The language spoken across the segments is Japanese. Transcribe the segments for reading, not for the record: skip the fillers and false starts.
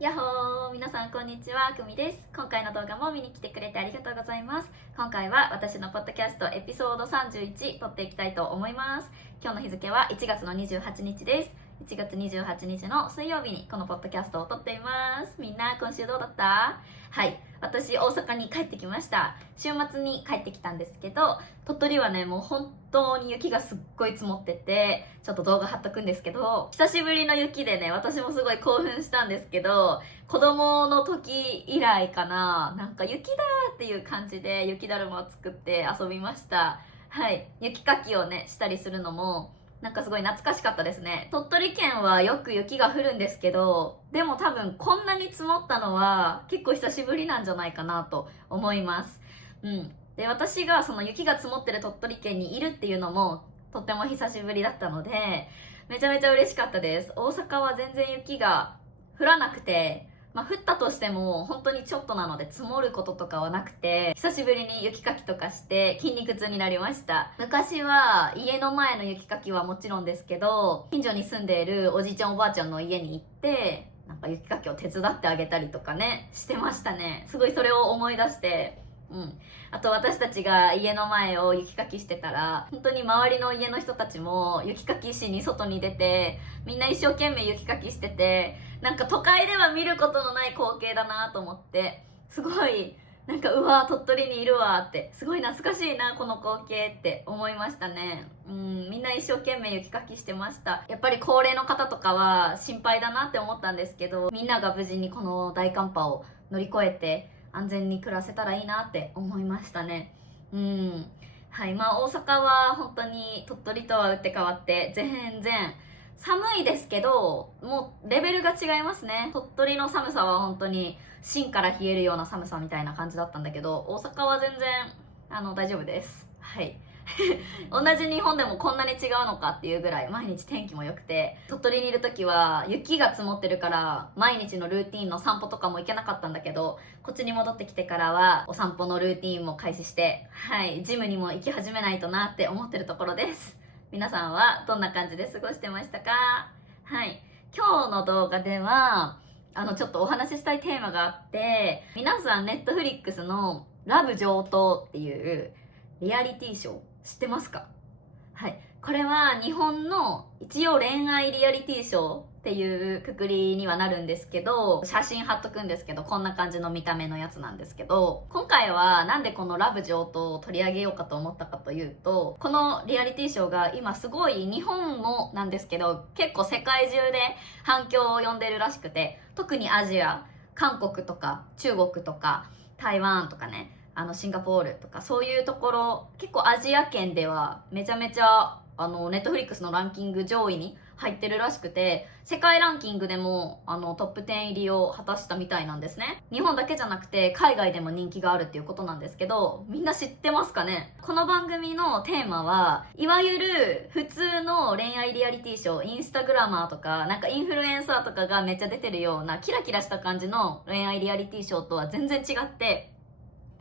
やっほー、皆さんこんにちは、くみです。今回の動画も見に来てくれてありがとうございます。今回は私のポッドキャストエピソード31撮っていきたいと思います。今日の日付は1月の28日です。1月28日の水曜日にこのポッドキャストを撮っています。みんな今週どうだった？はい、私大阪に帰ってきました。週末に帰ってきたんですけど、鳥取はね、もう本当に雪がすっごい積もってて、ちょっと動画貼っとくんですけど、久しぶりの雪でね、私もすごい興奮したんですけど、子供の時以来かな、なんか雪だーっていう感じで雪だるまを作って遊びました。はい、雪かきをねしたりするのもなんかすごい懐かしかったですね。鳥取県はよく雪が降るんですけど、でも多分こんなに積もったのは結構久しぶりなんじゃないかなと思います。で、私がその雪が積もってる鳥取県にいるっていうのもとっても久しぶりだったので、めちゃめちゃ嬉しかったです。大阪は全然雪が降らなくて、降ったとしても本当にちょっとなので積もることとかはなくて、久しぶりに雪かきとかして筋肉痛になりました。昔は家の前の雪かきはもちろんですけど、近所に住んでいるおじいちゃんおばあちゃんの家に行ってなんか雪かきを手伝ってあげたりとかねしてましたね。すごいそれを思い出して、あと私たちが家の前を雪かきしてたら、本当に周りの家の人たちも雪かきしに外に出て、みんな一生懸命雪かきしてて、なんか都会では見ることのない光景だなと思って、すごい、なんかうわ鳥取にいるわって、すごい懐かしいなこの光景って思いましたね。みんな一生懸命雪かきしてました。やっぱり高齢の方とかは心配だなって思ったんですけど、みんなが無事にこの大寒波を乗り越えて安全に暮らせたらいいなって思いましたね。はい、大阪は本当に鳥取とは打って変わって全然寒いですけど、もうレベルが違いますね。鳥取の寒さは本当に芯から冷えるような寒さみたいな感じだったんだけど、大阪は全然大丈夫です。はい。同じ日本でもこんなに違うのかっていうぐらい毎日天気も良くて、鳥取にいる時は雪が積もってるから毎日のルーティンの散歩とかも行けなかったんだけど、こっちに戻ってきてからはお散歩のルーティンも開始して、はい、ジムにも行き始めないとなって思ってるところです。皆さんはどんな感じで過ごしてましたか？はい、今日の動画ではちょっとお話ししたいテーマがあって、皆さんネットフリックスのラブ上等っていうリアリティショー知ってますか？はい。これは日本の一応恋愛リアリティショーっていうくくりにはなるんですけど、写真貼っとくんですけど、こんな感じの見た目のやつなんですけど、今回はなんでこのラブ上等を取り上げようかと思ったかというと、このリアリティショーが今すごい日本もなんですけど、結構世界中で反響を呼んでるらしくて、特にアジア、韓国とか中国とか台湾とかね、シンガポールとかそういうところ、結構アジア圏ではめちゃめちゃネットフリックスのランキング上位に入ってるらしくて、世界ランキングでもトップ10入りを果たしたみたいなんですね。日本だけじゃなくて海外でも人気があるっていうことなんですけど、みんな知ってますかね？この番組のテーマはいわゆる普通の恋愛リアリティショー、インスタグラマーとかなんかインフルエンサーとかがめっちゃ出てるようなキラキラした感じの恋愛リアリティショーとは全然違って、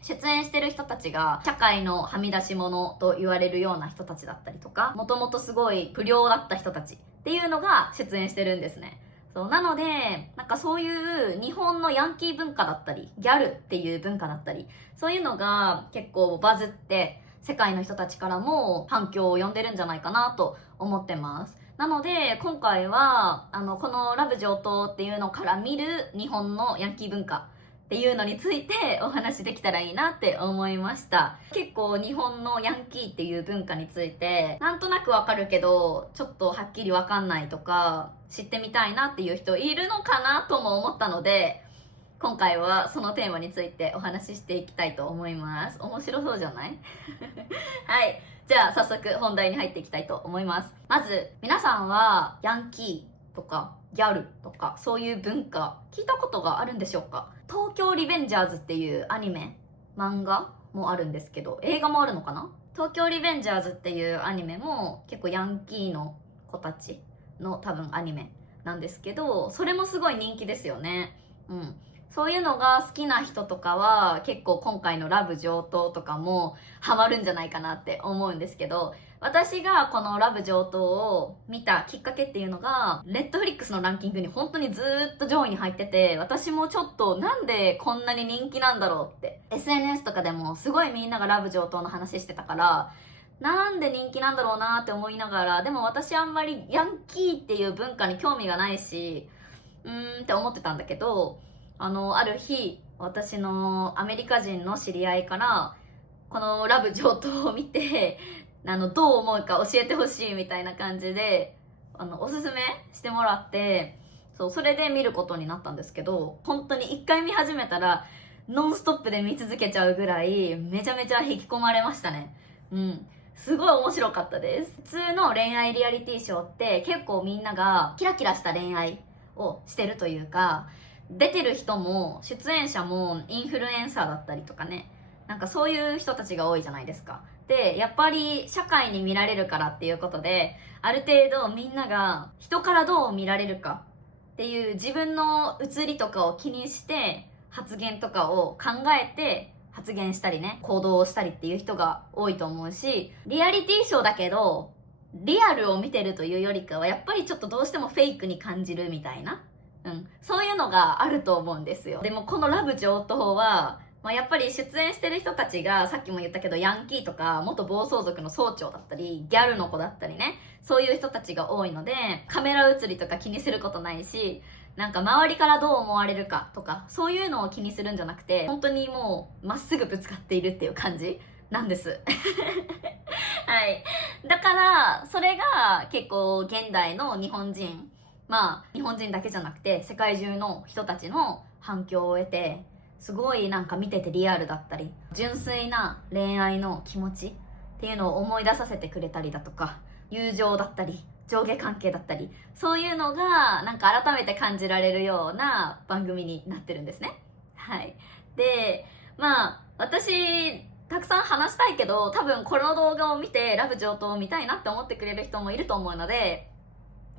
出演してる人たちが社会のはみ出し者と言われるような人たちだったりとか、もともとすごい不良だった人たちっていうのが出演してるんですね。そうなので、なんかそういう日本のヤンキー文化だったりギャルっていう文化だったり、そういうのが結構バズって世界の人たちからも反響を呼んでるんじゃないかなと思ってます。なので今回はこのラブ上等っていうのから見る日本のヤンキー文化っていうのについてお話できたらいいなって思いました。結構日本のヤンキーっていう文化についてなんとなくわかるけどちょっとはっきりわかんないとか、知ってみたいなっていう人いるのかなとも思ったので、今回はそのテーマについてお話ししていきたいと思います。面白そうじゃない？はい、じゃあ早速本題に入っていきたいと思います。まず皆さんはヤンキーとかギャルとかそういう文化聞いたことがあるんでしょうか？東京リベンジャーズっていうアニメ、漫画もあるんですけど、映画もあるのかな？東京リベンジャーズっていうアニメも結構ヤンキーの子たちの多分アニメなんですけど、それもすごい人気ですよね。そういうのが好きな人とかは結構今回のラブ上等とかもハマるんじゃないかなって思うんですけど、私がこのラブ上等を見たきっかけっていうのが、ネットフリックスのランキングに本当にずーっと上位に入ってて、私もちょっとなんでこんなに人気なんだろうって。SNS とかでもすごいみんながラブ上等の話してたから、なんで人気なんだろうなって思いながら、でも私あんまりヤンキーっていう文化に興味がないし、って思ってたんだけど、ある日、私のアメリカ人の知り合いから、このラブ上等を見て、どう思うか教えてほしいみたいな感じで、おすすめしてもらって、そう、それで見ることになったんですけど、本当に一回見始めたら、ノンストップで見続けちゃうぐらい、めちゃめちゃ引き込まれましたね。うん。すごい面白かったです。普通の恋愛リアリティショーって結構みんながキラキラした恋愛をしてるというか、出てる人も出演者もインフルエンサーだったりとかね、なんかそういう人たちが多いじゃないですか。で、やっぱり社会に見られるからっていうことで、ある程度みんなが人からどう見られるかっていう自分の映りとかを気にして発言とかを考えて発言したりね、行動をしたりっていう人が多いと思うし、リアリティショーだけどリアルを見てるというよりかはやっぱりちょっとどうしてもフェイクに感じるみたいな、そういうのがあると思うんですよ。でもこのラブ上等は、やっぱり出演してる人たちがさっきも言ったけどヤンキーとか元暴走族の総長だったりギャルの子だったりね、そういう人たちが多いのでカメラ映りとか気にすることないし、なんか周りからどう思われるかとかそういうのを気にするんじゃなくて、本当にもうまっすぐぶつかっているっていう感じなんですはい。だからそれが結構現代の日本人、日本人だけじゃなくて世界中の人たちの反響を得て、すごいなんか見ててリアルだったり純粋な恋愛の気持ちっていうのを思い出させてくれたりだとか、友情だったり上下関係だったり、そういうのがなんか改めて感じられるような番組になってるんですね。はい。で、私たくさん話したいけど、多分この動画を見てラブ上等を見たいなって思ってくれる人もいると思うので、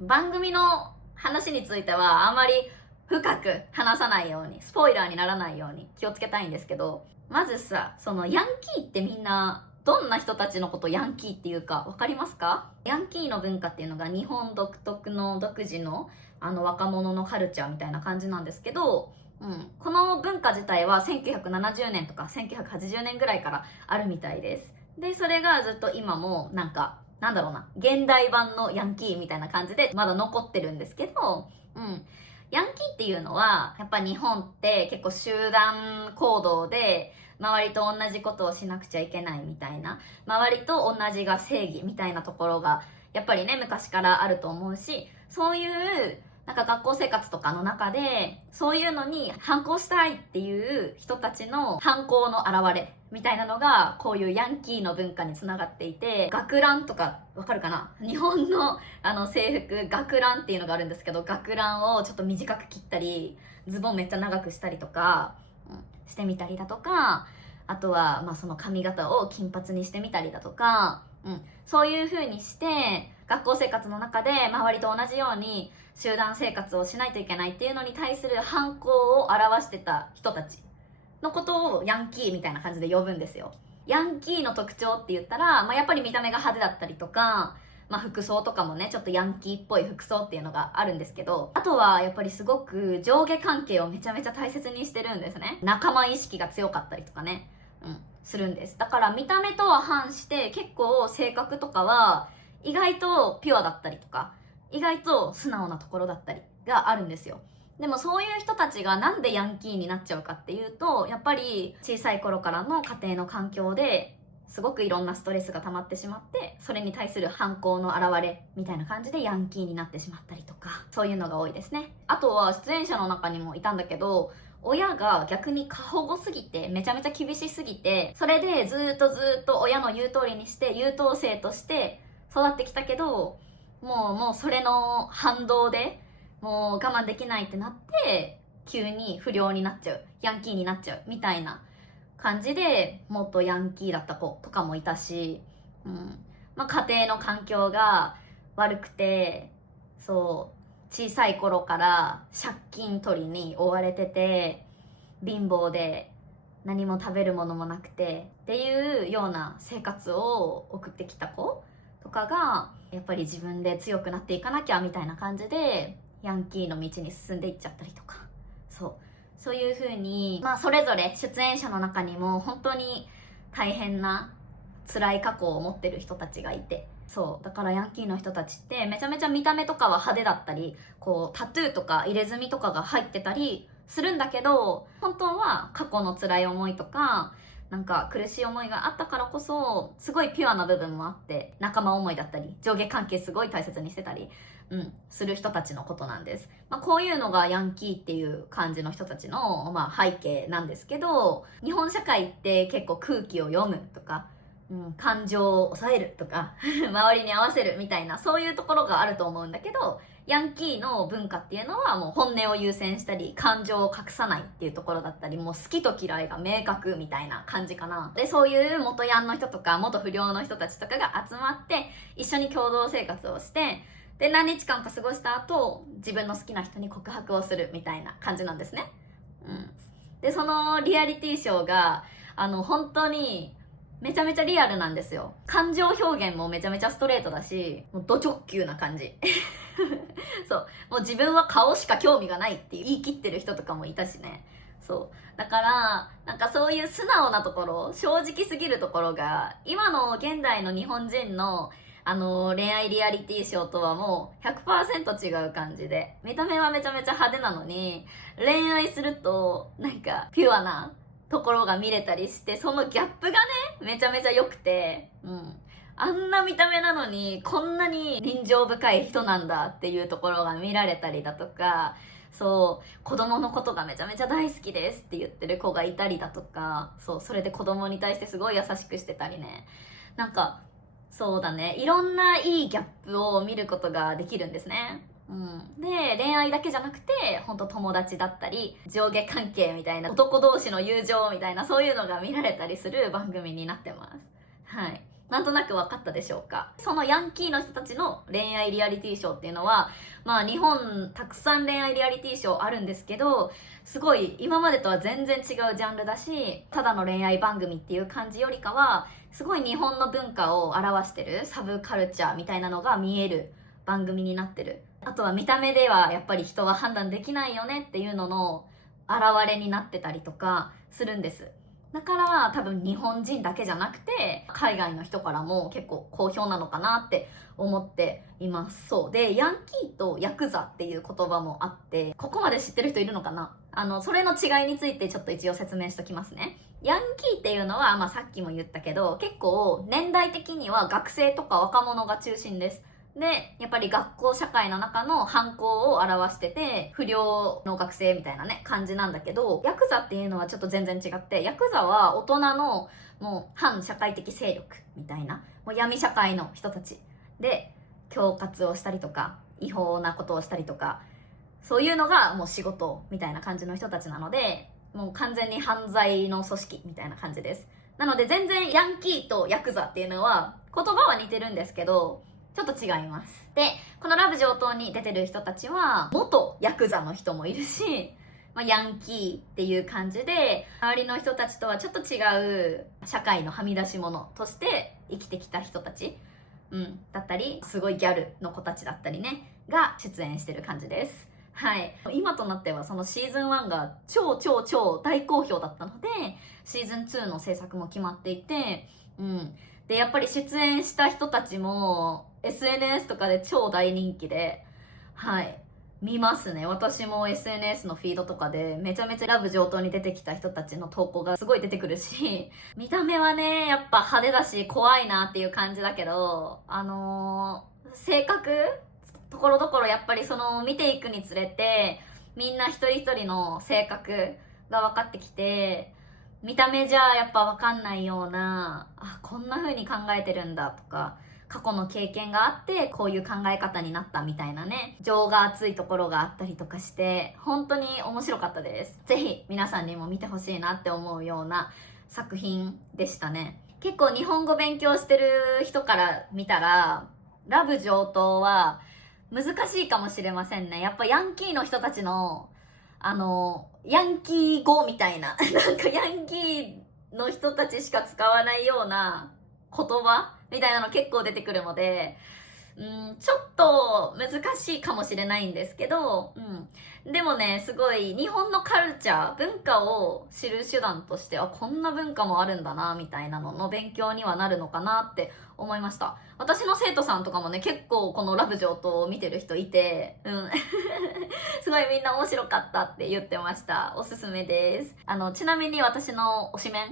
番組の話についてはあまり深く話さないように、スポイラーにならないように気をつけたいんですけど、まずさ、そのヤンキーってみんなどんな人たちのことをヤンキーっていうか分かりますか？ヤンキーの文化っていうのが日本独特の独自の若者のカルチャーみたいな感じなんですけど、この文化自体は1970年とか1980年ぐらいからあるみたいです。で、それがずっと今もなんか、なんだろうな、現代版のヤンキーみたいな感じでまだ残ってるんですけど、ヤンキーっていうのは、やっぱ日本って結構集団行動で、周りと同じことをしなくちゃいけないみたいな、周りと同じが正義みたいなところが、やっぱりね、昔からあると思うし、そういう、なんか学校生活とかの中で、そういうのに反抗したいっていう人たちの反抗の表れみたいなのが、こういうヤンキーの文化につながっていて、学ランとか、わかるかな？日本の制服、学ランっていうのがあるんですけど、学ランをちょっと短く切ったり、ズボンめっちゃ長くしたりとか、してみたりだとか、あとは、その髪型を金髪にしてみたりだとか、そういう風にして、学校生活の中で周りと同じように集団生活をしないといけないっていうのに対する反抗を表してた人たちのことをヤンキーみたいな感じで呼ぶんですよ。ヤンキーの特徴って言ったら、やっぱり見た目が派手だったりとか、服装とかもね、ちょっとヤンキーっぽい服装っていうのがあるんですけど、あとはやっぱりすごく上下関係をめちゃめちゃ大切にしてるんですね。仲間意識が強かったりとかね、するんです。だから見た目とは反して結構性格とかは意外とピュアだったりとか、意外と素直なところだったりがあるんですよ。でもそういう人たちがなんでヤンキーになっちゃうかっていうと、やっぱり小さい頃からの家庭の環境ですごくいろんなストレスが溜まってしまって、それに対する反抗の表れみたいな感じでヤンキーになってしまったりとか、そういうのが多いですね。あとは出演者の中にもいたんだけど、親が逆に過保護すぎて、めちゃめちゃ厳しすぎて、それでずーっと親の言う通りにして優等生として育ってきたけど、もうそれの反動でもう我慢できないってなって急に不良になっちゃう、ヤンキーになっちゃうみたいな感じで、もっとヤンキーだった子とかもいたし、家庭の環境が悪くて、そう小さい頃から借金取りに追われてて、貧乏で何も食べるものもなくてっていうような生活を送ってきた子とかがやっぱり自分で強くなっていかなきゃみたいな感じでヤンキーの道に進んでいっちゃったりとか、そういう風に、それぞれ出演者の中にも本当に大変な辛い過去を持ってる人たちがいて、だからヤンキーの人たちってめちゃめちゃ見た目とかは派手だったり、こうタトゥーとか入れ墨とかが入ってたりするんだけど、本当は過去の辛い思いとかなんか苦しい思いがあったからこそすごいピュアな部分もあって、仲間思いだったり上下関係すごい大切にしてたりする人たちのことなんです。こういうのがヤンキーっていう感じの人たちの、背景なんですけど、日本社会って結構空気を読むとか、感情を抑えるとか周りに合わせるみたいな、そういうところがあると思うんだけど、ヤンキーの文化っていうのはもう本音を優先したり感情を隠さないっていうところだったり、もう好きと嫌いが明確みたいな感じかな。で、そういう元ヤンの人とか元不良の人たちとかが集まって一緒に共同生活をして、で何日間か過ごした後自分の好きな人に告白をするみたいな感じなんですね。でそのリアリティショーが本当にめちゃめちゃリアルなんですよ。感情表現もめちゃめちゃストレートだし、もうド直球な感じもう自分は顔しか興味がないって言い切ってる人とかもいたしね。だからなんかそういう素直なところ、正直すぎるところが今の現代の日本人の恋愛リアリティショーとはもう 100% 違う感じで、見た目はめちゃめちゃ派手なのに恋愛するとなんかピュアなところが見れたりして、そのギャップがねめちゃめちゃ良くて、あんな見た目なのにこんなに人情深い人なんだっていうところが見られたりだとか、子供のことがめちゃめちゃ大好きですって言ってる子がいたりだとか、それで子供に対してすごい優しくしてたりね、なんかそうだね、いろんないいギャップを見ることができるんですね。で恋愛だけじゃなくて本当友達だったり上下関係みたいな、男同士の友情みたいな、そういうのが見られたりする番組になってます。なんとなく分かったでしょうか。そのヤンキーの人たちの恋愛リアリティショーっていうのは、日本たくさん恋愛リアリティショーあるんですけど、すごい今までとは全然違うジャンルだし、ただの恋愛番組っていう感じよりかはすごい日本の文化を表してるサブカルチャーみたいなのが見える番組になってる。あとは見た目ではやっぱり人は判断できないよねっていうのの表れになってたりとかするんです。だから多分日本人だけじゃなくて海外の人からも結構好評なのかなって思っています。でヤンキーとヤクザっていう言葉もあって、ここまで知ってる人いるのかな。それの違いについてちょっと一応説明しときますね。ヤンキーっていうのは、さっきも言ったけど結構年代的には学生とか若者が中心です。でやっぱり学校社会の中の反抗を表してて、不良の学生みたいなね感じなんだけど、ヤクザっていうのはちょっと全然違って、ヤクザは大人のもう反社会的勢力みたいな、もう闇社会の人たちで恐喝をしたりとか違法なことをしたりとか、そういうのがもう仕事みたいな感じの人たちなので、もう完全に犯罪の組織みたいな感じです。なので全然ヤンキーとヤクザっていうのは言葉は似てるんですけどちょっと違います。でこのラブ上等に出てる人たちは元ヤクザの人もいるし、ヤンキーっていう感じで周りの人たちとはちょっと違う社会のはみ出し物として生きてきた人たち、だったりすごいギャルの子たちだったりねが出演してる感じです。今となってはそのシーズン1が超大好評だったのでシーズン2の制作も決まっていて、でやっぱり出演した人たちも SNS とかで超大人気で、見ますね。私も SNS のフィードとかでめちゃめちゃラブ上等に出てきた人たちの投稿がすごい出てくるし、見た目はねやっぱ派手だし怖いなっていう感じだけど、性格ところどころやっぱりその見ていくにつれてみんな一人一人の性格が分かってきて、見た目じゃやっぱ分かんないような、こんな風に考えてるんだとか、過去の経験があってこういう考え方になったみたいなね、情が熱いところがあったりとかして本当に面白かったです。ぜひ皆さんにも見てほしいなって思うような作品でしたね。結構日本語勉強してる人から見たらラブ上等は難しいかもしれませんね。やっぱヤンキーの人たちのヤンキー語みたいな、なんかヤンキーの人たちしか使わないような言葉みたいなの結構出てくるので、ちょっと難しいかもしれないんですけど、でもね、すごい日本のカルチャー、文化を知る手段として、こんな文化もあるんだな、みたいなのの勉強にはなるのかなって思いました。私の生徒さんとかもね、結構このラブ上等を見てる人いて、すごいみんな面白かったって言ってました。おすすめです。ちなみに私の推しメン、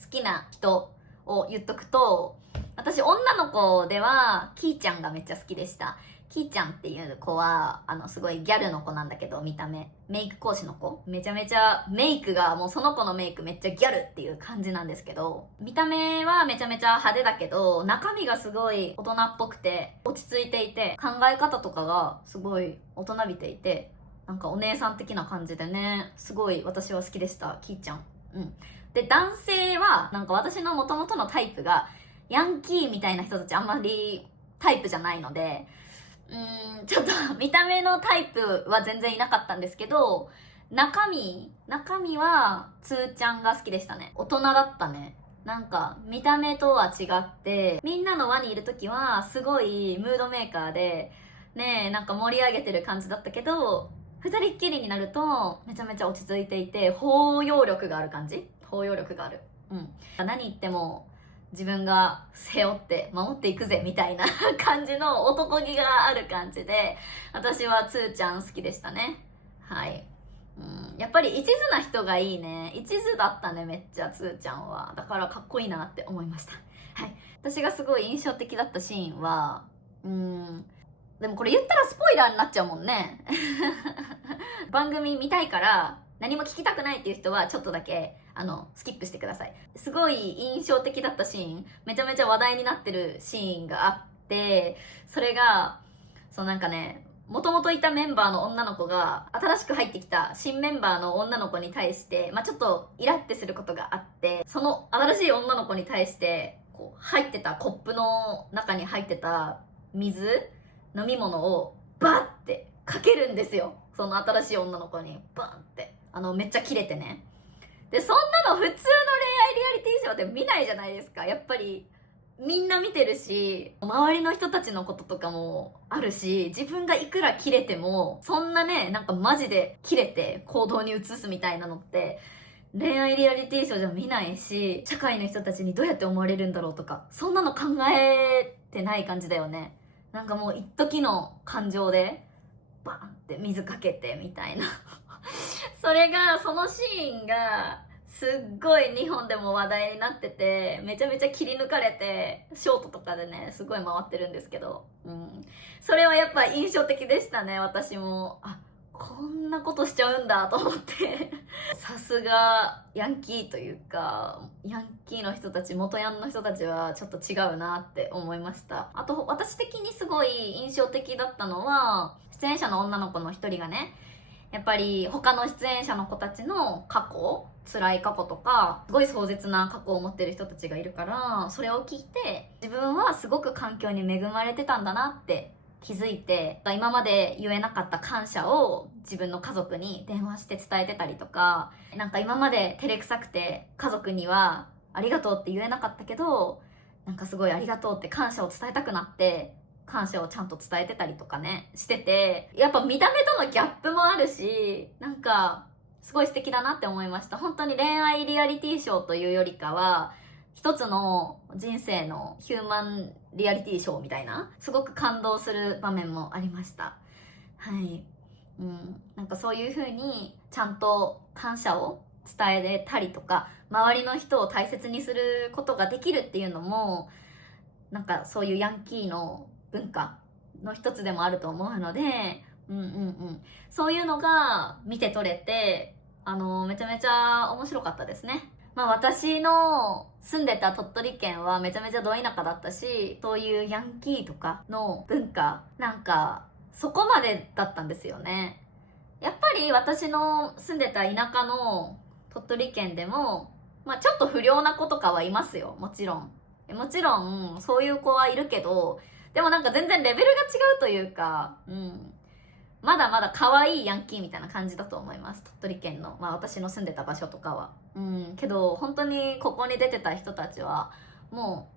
好きな人を言っとくと、私女の子ではキーちゃんがめっちゃ好きでした。キーちゃんっていう子はすごいギャルの子なんだけど、見た目メイク講師の子、めちゃめちゃメイクがもうその子のメイクめっちゃギャルっていう感じなんですけど、見た目はめちゃめちゃ派手だけど中身がすごい大人っぽくて落ち着いていて、考え方とかがすごい大人びていて、なんかお姉さん的な感じでね、すごい私は好きでした、キーちゃん。で、男性はなんか私の元々のタイプがヤンキーみたいな人たちあんまりタイプじゃないので、ちょっと見た目のタイプは全然いなかったんですけど、中身はつーちゃんが好きでしたね。大人だったね。なんか見た目とは違って、みんなの輪にいる時はすごいムードメーカーでね、なんか盛り上げてる感じだったけど、二人っきりになるとめちゃめちゃ落ち着いていて、包容力がある感じ。包容力がある。何言っても自分が背負って守っていくぜみたいな感じの男気がある感じで、私はつーちゃん好きでしたね。はい。やっぱり一途な人がいいね。一途だったね、めっちゃつーちゃんは。だからかっこいいなって思いました。はい。私がすごい印象的だったシーンは、でもこれ言ったらスポイラーになっちゃうもんね。番組見たいから何も聞きたくないっていう人はちょっとだけスキップしてください。すごい印象的だったシーン、めちゃめちゃ話題になってるシーンがあって、それがなんかね、もともといたメンバーの女の子が新しく入ってきた新メンバーの女の子に対して、ちょっとイラってすることがあって、その新しい女の子に対してこう入ってたコップの中に入ってた水、飲み物をバッてかけるんですよ。その新しい女の子にバンってめっちゃキレてね。で、そんなの普通の恋愛リアリティショーで見ないじゃないですか。やっぱりみんな見てるし、周りの人たちのこととかもあるし、自分がいくらキレてもそんなね、なんかマジでキレて行動に移すみたいなのって恋愛リアリティショーじゃ見ないし、社会の人たちにどうやって思われるんだろうとか、そんなの考えてない感じだよね。なんかもう一時の感情でバンって水かけてみたいなそれが、そのシーンがすっごい日本でも話題になってて、めちゃめちゃ切り抜かれてショートとかでね、すごい回ってるんですけど、それはやっぱ印象的でしたね。私もこんなことしちゃうんだと思ってさすがヤンキーというか、ヤンキーの人たち、元ヤンの人たちはちょっと違うなって思いました。あと私的にすごい印象的だったのは、出演者の女の子の一人がね、やっぱり他の出演者の子たちの過去、辛い過去とかすごい壮絶な過去を持ってる人たちがいるから、それを聞いて自分はすごく環境に恵まれてたんだなって気づいて、今まで言えなかった感謝を自分の家族に電話して伝えてたりとか、なんか今まで照れくさくて家族にはありがとうって言えなかったけど、なんかすごいありがとうって感謝を伝えたくなって感謝をちゃんと伝えてたりとかね、してて、やっぱ見た目とのギャップもあるし、なんかすごい素敵だなって思いました。本当に恋愛リアリティショーというよりかは、一つの人生のヒューマンリアリティショーみたいな、すごく感動する場面もありました。はい。なんかそういう風にちゃんと感謝を伝えれたりとか、周りの人を大切にすることができるっていうのも、なんかそういうヤンキーの文化の一つでもあると思うので、そういうのが見て取れて、めちゃめちゃ面白かったですね。私の住んでた鳥取県はめちゃめちゃど田舎だったし、そういうヤンキーとかの文化、なんかそこまでだったんですよね。やっぱり私の住んでた田舎の鳥取県でも、ちょっと不良な子とかはいますよ。もちろんそういう子はいるけど、でもなんか全然レベルが違うというか、まだまだ可愛いヤンキーみたいな感じだと思います。鳥取県の、私の住んでた場所とかは。けど本当にここに出てた人たちはも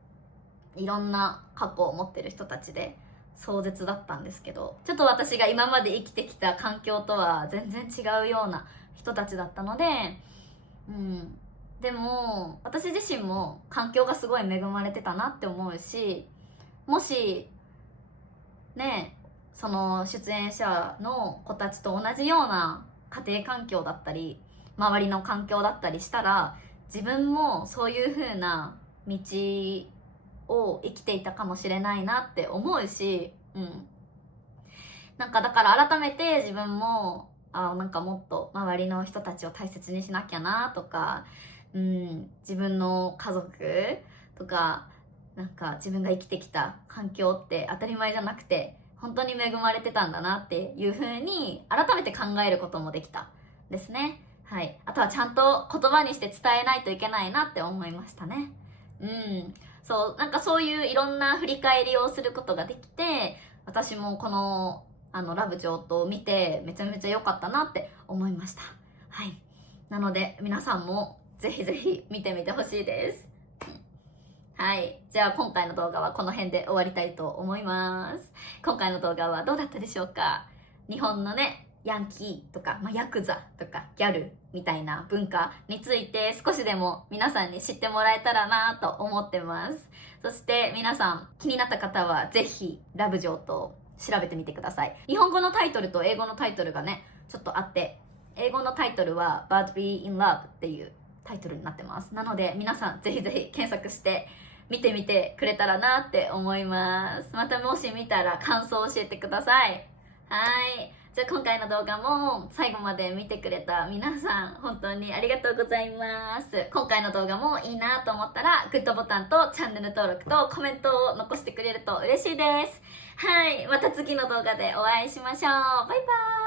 ういろんな過去を持ってる人たちで壮絶だったんですけど、ちょっと私が今まで生きてきた環境とは全然違うような人たちだったので、でも私自身も環境がすごい恵まれてたなって思うし、もしね、その出演者の子たちと同じような家庭環境だったり周りの環境だったりしたら、自分もそういう風な道を生きていたかもしれないなって思うし、なんかだから改めて自分もなんかもっと周りの人たちを大切にしなきゃなとか、自分の家族とかなんか自分が生きてきた環境って当たり前じゃなくて本当に恵まれてたんだなっていう風に改めて考えることもできたですね。はい、あとはちゃんと言葉にして伝えないといけないなって思いましたね。そう、なんかそういういろんな振り返りをすることができて、私もこのラブ上等を見てめちゃめちゃ良かったなって思いました。はい、なので皆さんもぜひぜひ見てみてほしいです。はい、じゃあ今回の動画はこの辺で終わりたいと思います。今回の動画はどうだったでしょうか。日本のね、ヤンキーとか、ヤクザとかギャルみたいな文化について少しでも皆さんに知ってもらえたらなと思ってます。そして皆さん気になった方はぜひラブ上等調べてみてください。日本語のタイトルと英語のタイトルがねちょっとあって、英語のタイトルは But Be in Love っていうタイトルになってます。なので皆さんぜひぜひ検索して見てみてくれたらなって思います。またもし見たら感想を教えてください。はい、じゃあ今回の動画も最後まで見てくれた皆さん本当にありがとうございます。今回の動画もいいなと思ったらグッドボタンとチャンネル登録とコメントを残してくれると嬉しいです。はい、また次の動画でお会いしましょう。バイバーイ。